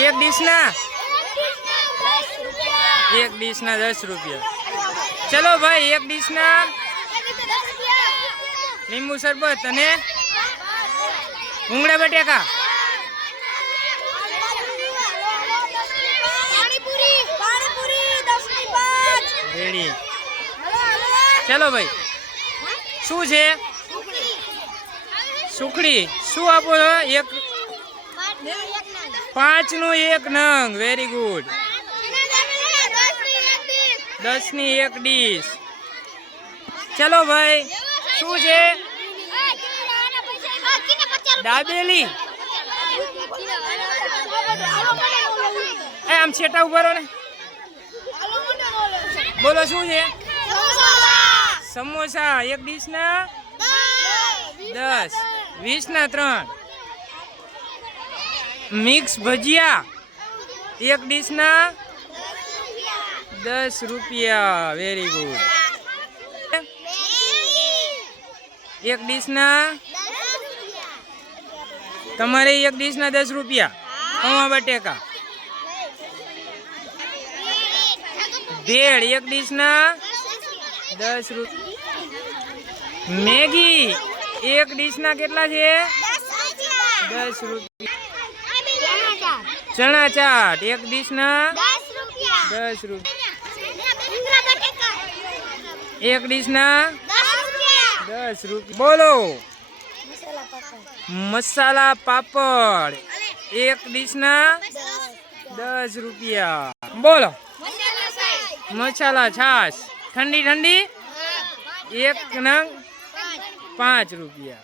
एक डिश ना 10 रुपया। चलो भाई एक डिश ना लींबू शरबत अने भूंगळा बटेका रेडी। चलो भाई शू छे सुखड़ी शू आपो एक 5 नु 1 नंग। Very good. 10 ની 1 डिश। चलो भाई शू छे दाबेली ए आम छेटा उभा रहो ने बोलो शू छे समोसा एक डिश ना 10 20 ना 3। मिक्स भजिया एक डिश ना 10 रुपया। Very good. एक डिश ना तमारे एक डिश ना 10 रुपया। पौवा बटेका भेड़ एक डिश ना 10 रुपया। मैगी एक डिश ना केटला छे 10 रुपया। चना चाट एक डिश ना 10 रुपया। एक डिश ना 10 रुपया। बोलो मसाला पापड़ एक डिश ना 10 रुपया। बोलो मसाला छाछ ठंडी ठंडी एक नंग 5 रुपया।